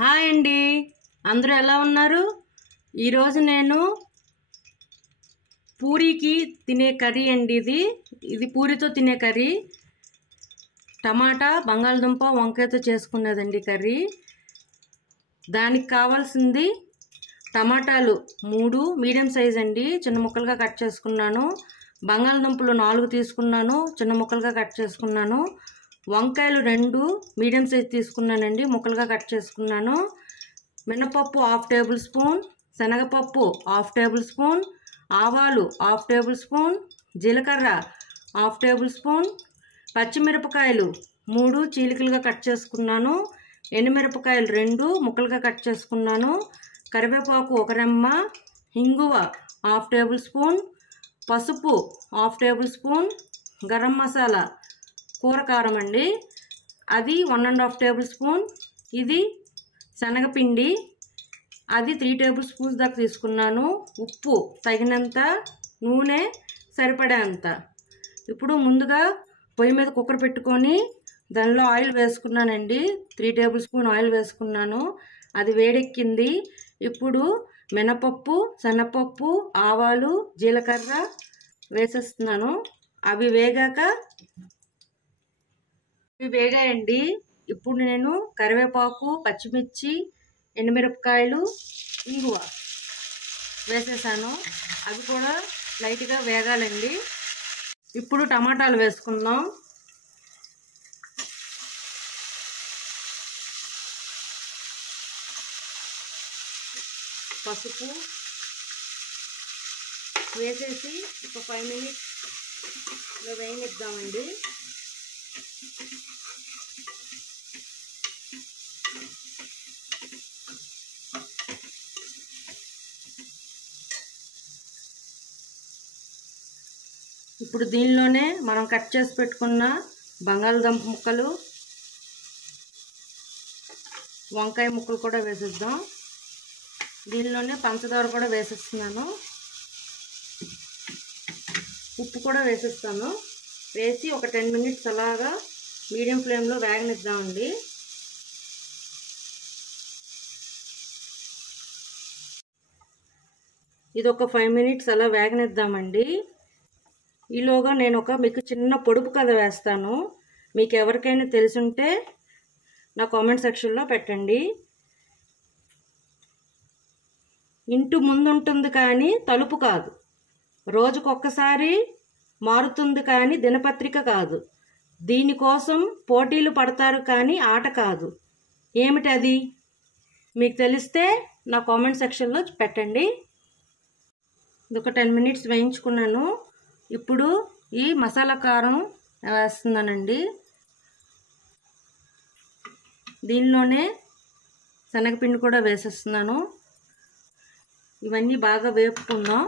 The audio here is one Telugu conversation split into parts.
హాయ్ అండి, అందరూ ఎలా ఉన్నారు? ఈరోజు నేను పూరీకి తినే కర్రీ అండి. ఇది పూరితో తినే కర్రీ. టమాటా, బంగాళదుంప, వంకాయతో చేసుకున్నదండి కర్రీ. దానికి కావాల్సింది టమాటాలు 3 మీడియం సైజ్ అండి, చిన్న ముక్కలుగా కట్ చేసుకున్నాను. బంగాళదుంపలు 4 తీసుకున్నాను, చిన్న ముక్కలుగా కట్ చేసుకున్నాను. వంకాయలు 2 మీడియం సైజ్ తీసుకున్నానండి, ముక్కలుగా కట్ చేసుకున్నాను. మినపప్పు 1/2 టేబుల్ స్పూన్, శనగపప్పు 1/2 టేబుల్ స్పూన్, ఆవాలు 1/2 టేబుల్ స్పూన్, జీలకర్ర 1/2 టేబుల్ స్పూన్, పచ్చిమిరపకాయలు 3 చీలికలుగా కట్ చేసుకున్నాను. ఎండుమిరపకాయలు 2 ముక్కలుగా కట్ చేసుకున్నాను. కరివేపాకు 1 రెమ్మ, ఇంగువ 1/2 టేబుల్ స్పూన్, పసుపు 1/2 టేబుల్ స్పూన్, గరం మసాలా కూర కారం అండి, అది 1.5 టేబుల్ స్పూన్. ఇది శనగపిండి, అది 3 టేబుల్ స్పూన్స్ దాకా తీసుకున్నాను. ఉప్పు తగినంత, నూనె సరిపడేంత. ఇప్పుడు ముందుగా పొయ్యి మీద కుక్కర్ పెట్టుకొని దానిలో ఆయిల్ వేసుకున్నానండి. 3 టేబుల్ స్పూన్ ఆయిల్ వేసుకున్నాను. అది వేడెక్కింది. ఇప్పుడు మినపప్పు, శనగపప్పు, ఆవాలు, జీలకర్ర వేసేస్తున్నాను. అవి వేగాయండి. ఇప్పుడు నేను కరివేపాకు, పచ్చిమిర్చి, ఎండుమిరపకాయలు, ఇంగువ వేసేసాను. అవి కూడా లైట్గా వేగాలండి. ఇప్పుడు టమాటాలు వేసుకుందాం. పసుపు వేసేసి ఒక 5 మినిట్స్లో వేయనిద్దామండి. ఇప్పుడు దీనిలోనే మనం కట్ చేసి పెట్టుకున్న బంగాళదుంప ముక్కలు, వంకాయ ముక్కలు కూడా వేసేద్దాం. దీనిలోనే పంచదార కూడా వేసేస్తున్నాను, ఉప్పు కూడా వేసేస్తాను. వేసి ఒక 10 మినిట్స్ అలాగా మీడియం ఫ్లేమ్లో వేగనిద్దామండి. ఇది ఒక 5 మినిట్స్ అలా వేగనిద్దామండి. ఈలోగా నేను మీకు చిన్న పొడుపు కథ వేస్తాను. మీకు ఎవరికైనా తెలుసుంటే నా కామెంట్ సెక్షన్లో పెట్టండి. ఇంటి ముందుంటుంది కానీ తలుపు కాదు, రోజుకొక్కసారి మారుతుంది కానీ దినపత్రిక కాదు, దీనికోసం పోటీలు పడతారు కానీ ఆట కాదు. ఏమిటది? మీకు తెలిస్తే నా కామెంట్ సెక్షన్లో పెట్టండి. ఇది ఒక 10 మినిట్స్ వేయించుకున్నాను. ఇప్పుడు ఈ మసాలా కారం వేస్తున్నానండి. దీనిలోనే శనగపిండి కూడా వేసేస్తున్నాను. ఇవన్నీ బాగా వేపుకుందాం.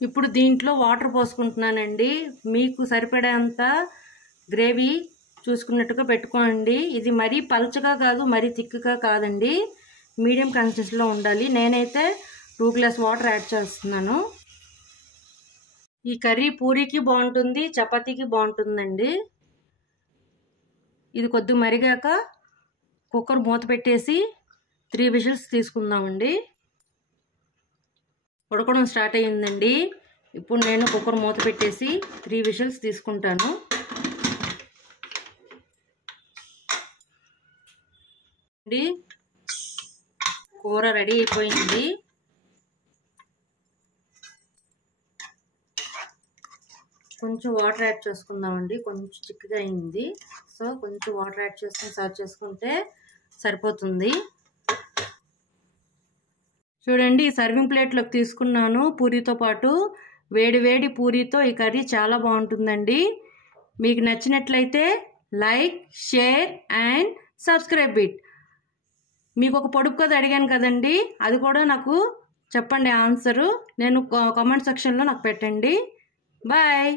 ఇప్పుడు దీంట్లో వాటర్ పోసుకుంటున్నానండి. మీకు సరిపడేంత గ్రేవీ చూసుకున్నట్టుగా పెట్టుకోండి. ఇది మరీ పల్చగా కాదు, మరీ థిక్గా కాదండి, మీడియం కన్సిస్టెన్సీలో ఉండాలి. నేనైతే 2 గ్లాస్ వాటర్ యాడ్ చేస్తున్నాను. ఈ కర్రీ పూరీకి బాగుంటుంది, చపాతీకి బాగుంటుందండి. ఇది కొద్దిగా మరిగాక కుక్కర్ మూత పెట్టేసి 3 విజిల్స్ తీసుకుందామండి. ఉడకడం స్టార్ట్ అయ్యిందండి. ఇప్పుడు నేను కుక్కర్ మూత పెట్టేసి 3 విజిల్స్ తీసుకుంటాను. కూర రెడీ అయిపోయింది. కొంచెం వాటర్ యాడ్ చేసుకుందామండి. కొంచెం చిక్కగా అయింది, సో కొంచెం వాటర్ యాడ్ చేసుకుని సర్వ్ చేసుకుంటే సరిపోతుంది. చూడండి, సర్వింగ్ ప్లేట్లోకి తీసుకున్నాను పూరీతో పాటు. వేడి వేడి పూరీతో ఈ కర్రీ చాలా బాగుంటుందండి. మీకు నచ్చినట్లయితే like, share and subscribe it. మీకు ఒక పొడుపు కథ అడిగాను కదండి, అది కూడా నాకు చెప్పండి ఆన్సరు. నేను కామెంట్ సెక్షన్లో నాకు పెట్టండి. బాయ్.